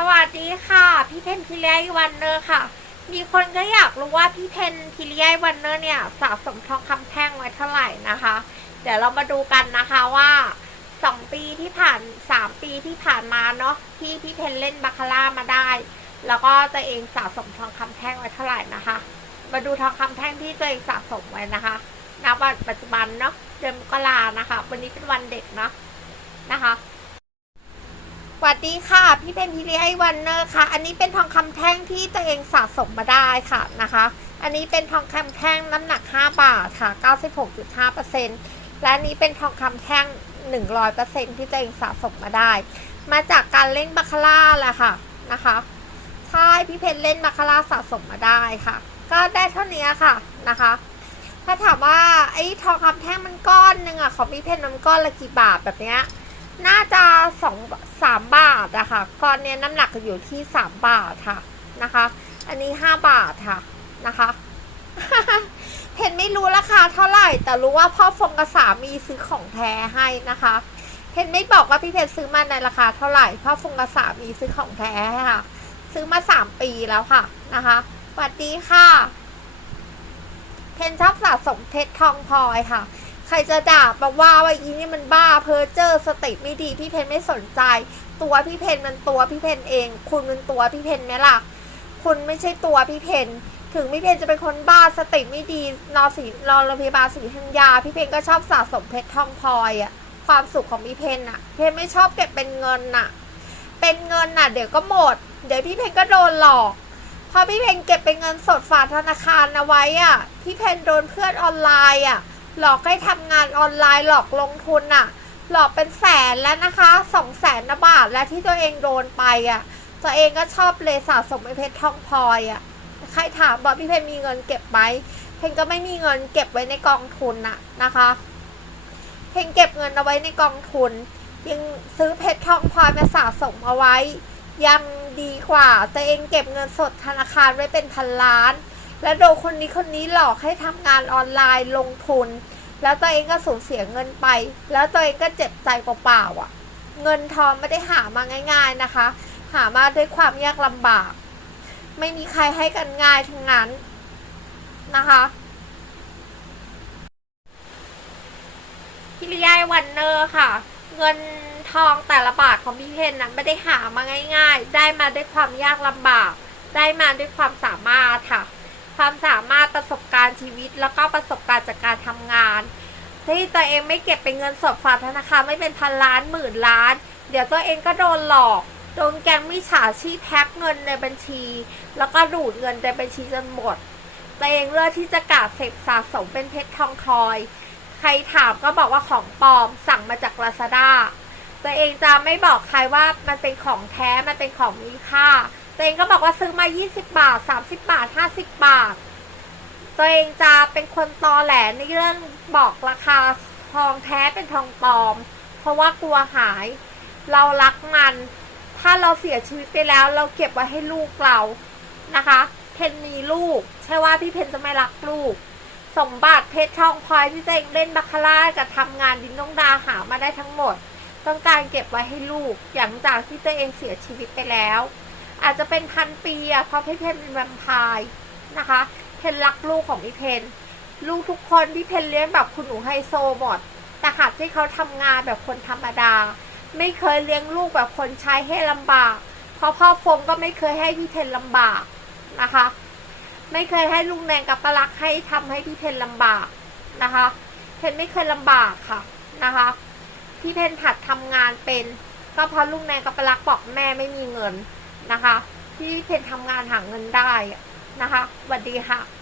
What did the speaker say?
สวัสดีค่ะ พี่เพนพิเลียวันเนอร์ค่ะ มีคนก็อยากรู้ว่าพี่เพนพิเลียวันเนอร์เนี่ยสะสมทองคำแท่งไว้เท่าไหร่นะคะ เดี๋ยวเรามาดูกันนะคะว่าสองปีที่ผ่านสามปีที่ผ่านมาเนาะที่พี่เพนเล่นบาคาร่ามาได้ แล้วก็ตัวเองสะสมทองคำแท่งไว้เท่าไหร่นะคะ มาดูทองคำแท่งที่ตัวเองสะสมไว้นะคะณวันปัจจุบันเนาะเดือนมกรานะคะ วันนี้เป็นวันเด็กเนาะนะคะ สวัสดีค่ะ พี่เพนพิริไอวันเนอร์ค่ะ อันนี้เป็นทองคำแท่งที่ตัวเองสะสมมาได้ค่ะนะคะ อันนี้เป็นทองคำแท่งน้ำหนัก 5 บาทค่ะ 96.5%และอันนี้เป็นทองคำแท่ง 100%ที่ตัวเองสะสมมาได้ มาจากการเล่นบาคาร่าแหละค่ะนะคะใช่พี่เพนเล่นบาคาร่าสะสมมาได้ค่ะ ก็ได้เท่านี้ค่ะนะคะ ถ้าถามว่าไอ้ทองคำแท่งมันก้อนหนึ่งอะของพี่เพนมันก้อนละกี่บาทแบบเนี้ย น่าจะสองสามบาทอะค่ะก้อนเนี้ยน้ำหนักอยู่ที่สามบาทค่ะนะคะ อันนี้ห้าบาทค่ะนะคะ เพนไม่รู้ราคาเท่าไหร่ แต่รู้ว่าพ่อฟงกับสามีซื้อของแท้ให้นะคะเพนไม่บอกว่าพี่เพนซื้อมาในราคาเท่าไหร่ พ่อฟงกับสามีซื้อของแท้ค่ะ ซื้อมาสามปีแล้วค่ะนะคะสวัสดีค่ะเพนชอบสะสมเพชรทองพลอยค่ะ ใครจะด่าบอกว่าว่าอีนี่มันบ้าเพอเจอร์สติไม่ดีพี่เพนไม่สนใจ ตัวพี่เพนมันตัวพี่เพนเอง คุณเป็นตัวพี่เพนไหมล่ะ คุณไม่ใช่ตัวพี่เพนถึงพี่เพนจะเป็นคนบ้าสติไม่ดีนอนสีนอนโรงพยาบาลศรีธัญญาพี่เพนก็ชอบสะสมเพชรทองพลอยอะความสุขของพี่เพนอะเพนไม่ชอบเก็บเป็นเงินอะเป็นเงินอะเดี๋ยวก็หมด เดี๋ยวพี่เพนก็โดนหลอกพอพี่เพนเก็บเป็นเงินสดฝากธนาคารเอาไว้อะพี่เพนโดนเพื่อนออนไลน์อะ หลอกให้ทำงานออนไลน์หลอกลงทุนน่ะ หลอกเป็นแสนแล้วนะคะสองแสนนะบาทแล้วที่ตัวเองโดนไปอะ ตัวเองก็ชอบเลยสะสมไอเพชรทองพลอยอะ ใครถามบอกพี่เพนมีเงินเก็บไหมเพนก็ไม่มีเงินเก็บไว้ในกองทุนน่ะนะคะ เพนเก็บเงินเอาไว้ในกองทุน ยังซื้อเพชรทองพลอยมาสะสมเอาไว้ ยังดีกว่าตัวเองเก็บเงินสดธนาคารไว้เป็นพันล้าน แล้วโดนคนนี้คนนี้หลอกให้ทำงานออนไลน์ลงทุน แล้วตัวเองก็สูญเสียเงินไป แล้วตัวเองก็เจ็บใจเปล่าๆอะ เงินทองไม่ได้หามาง่าย ๆนะคะ หามาด้วยความยากลำบาก ไม่มีใครให้กันง่ายทั้งนั้นนะคะพิริยายวันเนอร์ค่ะ เงินทองแต่ละบาทของพี่เพนนั้นไม่ได้หามาง่าย ๆ ได้มาด้วยความยากลำบาก ได้มาด้วยความสามารถค่ะ ความสามารถประสบการณ์ชีวิต แล้วก็ประสบการณ์จากการทำงาน ที่ตัวเองไม่เก็บเป็นเงินสดฝากธนาคารไม่เป็นพันล้านหมื่นล้าน เดี๋ยวตัวเองก็โดนหลอกโดนแก๊งมิจฉาชีพแพ็กเงินในบัญชี แล้วก็ดูดเงินในบัญชีจนหมดตัวเองเลือกที่จะกาดเสพสะสมเป็นเพชรทองคอย ใครถามก็บอกว่าของปลอมสั่งมาจากลาซาด้าตัวเองจะไม่บอกใครว่ามันเป็นของแท้มันเป็นของมีค่า ตัวเองก็บอกว่าซื้อมา 20 บาท 30 บาท 50 บาท ตัวเองจะเป็นคนตอแหลในเรื่องบอกราคาทองแท้เป็นทองปลอม เพราะว่ากลัวหาย เรารักมัน ถ้าเราเสียชีวิตไปแล้ว เราเก็บไว้ให้ลูกเรานะคะ เพนมีลูก ใช่ว่าพี่เพนจะไม่รักลูก สมบัติเพชรทองพลอยที่ตัวเองเล่นบาคาร่ากับทำงานดินน้องดาหามาได้ทั้งหมด ต้องการเก็บไว้ให้ลูกหลังจากที่ตัวเองเสียชีวิตไปแล้ว อาจจะเป็นพันปีอะเพราะพี่เพนเป็นแวมไพร์นะคะ เพนรักลูกของพี่เพนลูกทุกคนพี่เพนเลี้ยงแบบคุณหนูไฮโซหมด แต่หากที่เขาทำงานแบบคนธรรมดา ไม่เคยเลี้ยงลูกแบบคนใช้ให้ลำบาก เพราะพ่อฟงก็ไม่เคยให้พี่เพนลำบากนะคะ ไม่เคยให้ลุงแดงกับปารักให้ทำให้พี่เพนลำบากนะคะ เพนไม่เคยลำบากค่ะนะคะพี่เพนถัดทำงานเป็น ก็เพราะลุงแดงกับปารักบอกแม่ไม่มีเงิน นะคะ ที่เพนทำงานหาเงินได้นะคะสวัสดีค่ะ